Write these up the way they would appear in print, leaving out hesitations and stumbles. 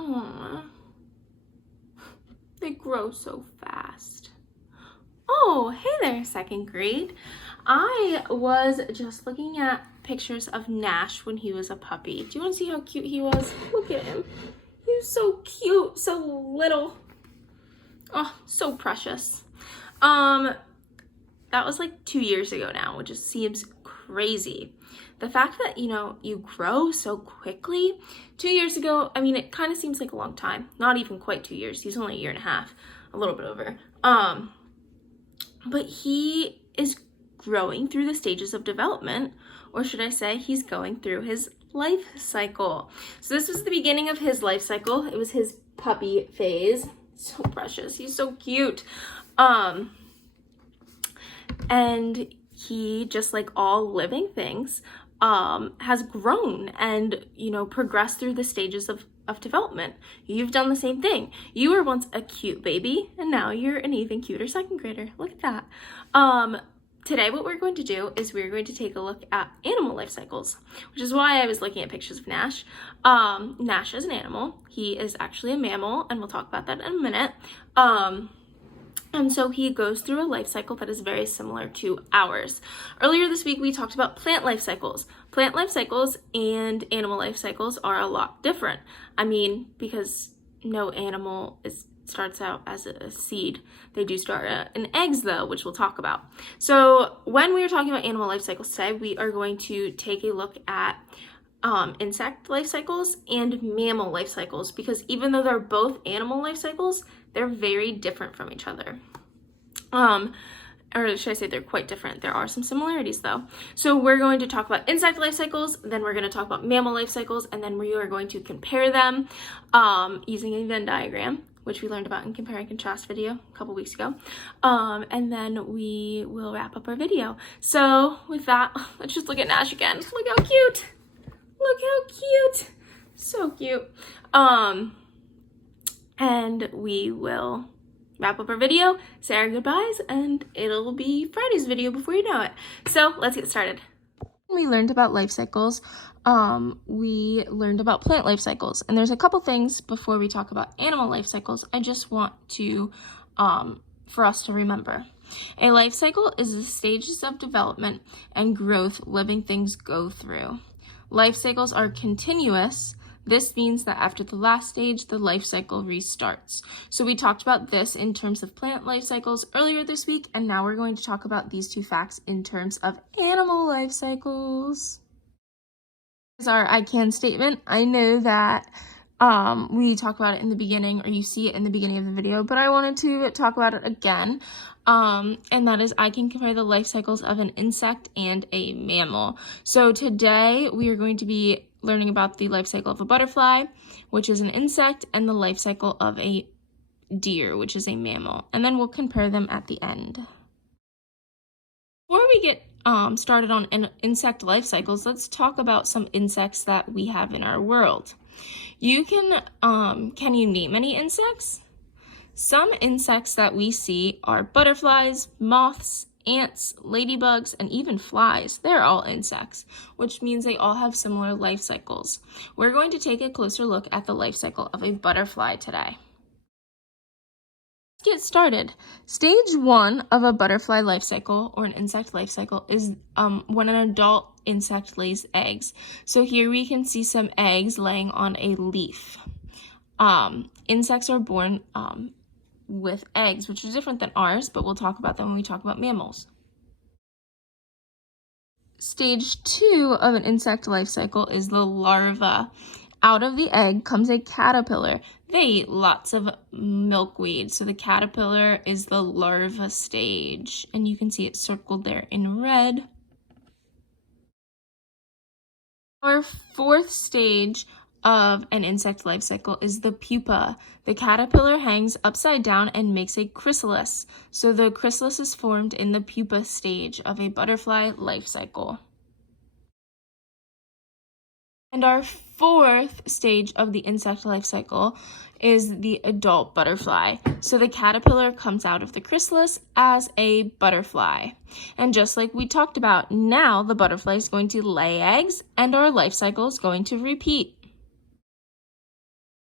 Aww. They grow so fast. Oh, hey there, second grade. I was just looking at pictures of Nash when he was a puppy. Do you want to see how cute he was? Look at him. He's so cute, so little. Oh, so precious. That was like 2 years ago now, which just seems crazy. The fact that, you grow so quickly. 2 years ago, I mean, it kind of seems like a long time. Not even quite 2 years. He's only a year and a half, a little bit over. But he is growing through the stages of development, or should I say he's going through his life cycle. So this was the beginning of his life cycle. It was his puppy phase. So precious. He's so cute. And he, just like all living things, has grown and, progressed through the stages of development. You've done the same thing. You were once a cute baby, and now you're an even cuter second grader. Look at that. Today, what we're going to do is we're going to take a look at animal life cycles, which is why I was looking at pictures of Nash. Nash is an animal. He is actually a mammal, and we'll talk about that in a minute. And so he goes through a life cycle that is very similar to ours. Earlier this week, we talked about plant life cycles. Plant life cycles and animal life cycles are a lot different. I mean, because no animal starts out as a seed. They do start in eggs, though, which we'll talk about. So when we are talking about animal life cycles today, we are going to take a look at insect life cycles and mammal life cycles, because even though they're both animal life cycles, they're very different from each other. Or should I say they're quite different. There are some similarities though. So we're going to talk about insect life cycles, then we're going to talk about mammal life cycles, and then we are going to compare them using a Venn diagram, which we learned about in compare and contrast video a couple weeks ago. And then we will wrap up our video. So with that, let's just look at Nash again. Look how cute. Look how cute. So cute. And we will wrap up our video, say our goodbyes, and it'll be Friday's video before you know it. So let's get started. We learned about life cycles. We learned about plant life cycles, and there's a couple things before we talk about animal life cycles I just want to, for us to remember. A life cycle is the stages of development and growth living things go through. Life cycles are continuous. This means that after the last stage, the life cycle restarts. So we talked about this in terms of plant life cycles earlier this week, and now we're going to talk about these two facts in terms of animal life cycles. As our I can statement, I know that we talk about it in the beginning, or you see it in the beginning of the video, but I wanted to talk about it again. And that is, I can compare the life cycles of an insect and a mammal. So today we are going to be learning about the life cycle of a butterfly, which is an insect, and the life cycle of a deer, which is a mammal. And then we'll compare them at the end. Before we get started on insect life cycles, let's talk about some insects that we have in our world. You can you name any insects? Some insects that we see are butterflies, moths, ants, ladybugs, and even flies. They're all insects, which means they all have similar life cycles. We're going to take a closer look at the life cycle of a butterfly today. Let's get started. Stage 1 of a butterfly life cycle, or an insect life cycle, is when an adult insect lays eggs. So here we can see some eggs laying on a leaf. Insects are born with eggs, which are different than ours, but we'll talk about them when we talk about mammals. Stage 2 of an insect life cycle is the larva. Out of the egg comes a caterpillar. They eat lots of milkweed, so the caterpillar is the larva stage, and you can see it circled there in red. Our fourth stage of an insect life cycle is the pupa. The caterpillar hangs upside down and makes a chrysalis. So the chrysalis is formed in the pupa stage of a butterfly life cycle. And our fourth stage of the insect life cycle is the adult butterfly. So the caterpillar comes out of the chrysalis as a butterfly. And just like we talked about, now the butterfly is going to lay eggs and our life cycle is going to repeat.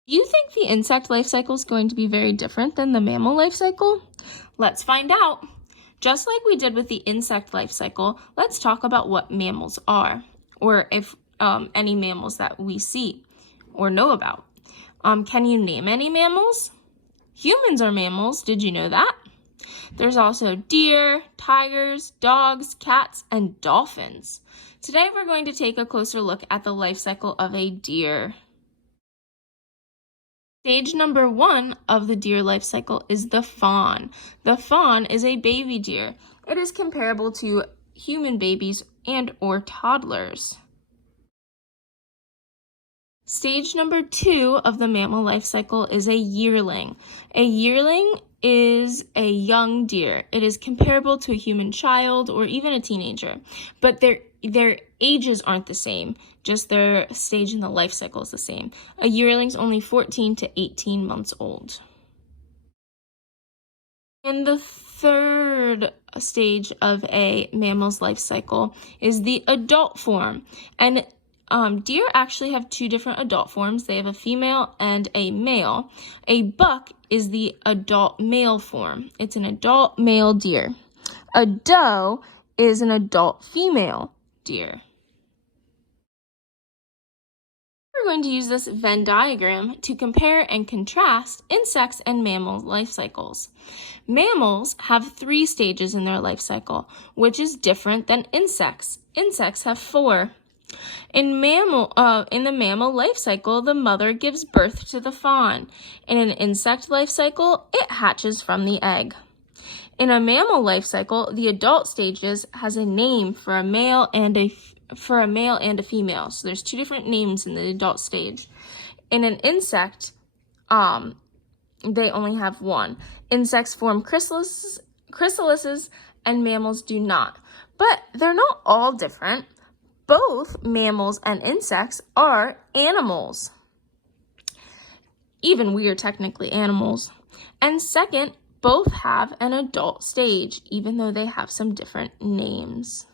Do you think the insect life cycle is going to be very different than the mammal life cycle? Let's find out. Just like we did with the insect life cycle, let's talk about what mammals are, or if any mammals that we see or know about. Can you name any mammals? Humans are mammals. Did you know that? There's also deer, tigers, dogs, cats, and dolphins. Today we're going to take a closer look at the life cycle of a deer. Stage number 1 of the deer life cycle is the fawn. The fawn is a baby deer. It is comparable to human babies and or toddlers. Stage number 2 of the mammal life cycle is a yearling. A yearling is a young deer. It is comparable to a human child or even a teenager, but their ages aren't the same, just their stage in the life cycle is the same. A yearling's only 14 to 18 months old. And the third stage of a mammal's life cycle is the adult form. And deer actually have 2 different adult forms. They have a female and a male. A buck is the adult male form. It's an adult male deer. A doe is an adult female deer. We're going to use this Venn diagram to compare and contrast insects and mammal life cycles. Mammals have 3 stages in their life cycle, which is different than insects. Insects have 4. In the mammal life cycle, the mother gives birth to the fawn. In an insect life cycle, it hatches from the egg. In a mammal life cycle, the adult stages has a name for a male and a female. So there's 2 different names in the adult stage. In an insect, they only have 1. Insects form chrysalises and mammals do not. But they're not all different. Both mammals and insects are animals. Even we are technically animals. And second, both have an adult stage, even though they have some different names.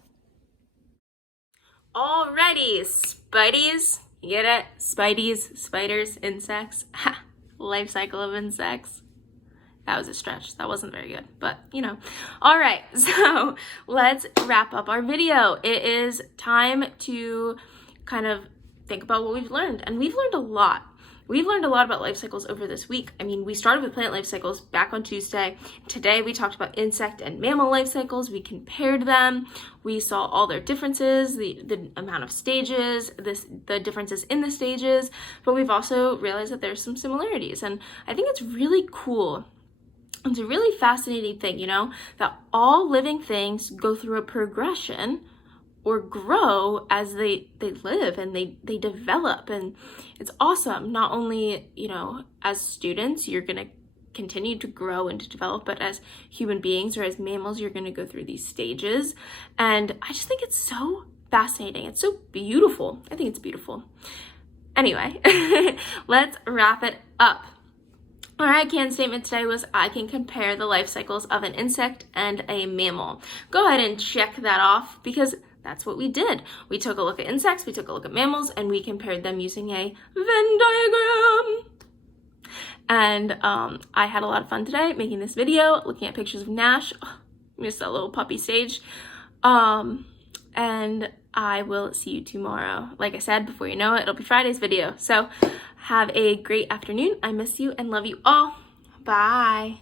Alrighty, Spideys. You get it? Spideys, spiders, insects. Ha! Life cycle of insects. That was a stretch. That wasn't very good, but you know. All right, so let's wrap up our video. It is time to kind of think about what we've learned, and we've learned a lot. We've learned a lot about life cycles over this week. I mean, we started with plant life cycles back on Tuesday. Today, we talked about insect and mammal life cycles. We compared them. We saw all their differences, the amount of stages, the differences in the stages, but we've also realized that there's some similarities, and I think it's really cool. It's a really fascinating thing, you know, that all living things go through a progression or grow as they live and they develop. And it's awesome. Not only, you know, as students, you're going to continue to grow and to develop, but as human beings or as mammals, you're going to go through these stages. And I just think it's so fascinating. It's so beautiful. I think it's beautiful. Anyway, let's wrap it up. Our I can statement today was I can compare the life cycles of an insect and a mammal. Go ahead and check that off because that's what we did. We took a look at insects, we took a look at mammals, and we compared them using a Venn diagram. And I had a lot of fun today making this video, looking at pictures of Nash. Oh, missed that little puppy stage. And I will see you tomorrow. Like I said, before you know it, it'll be Friday's video. So have a great afternoon. I miss you and love you all. Bye.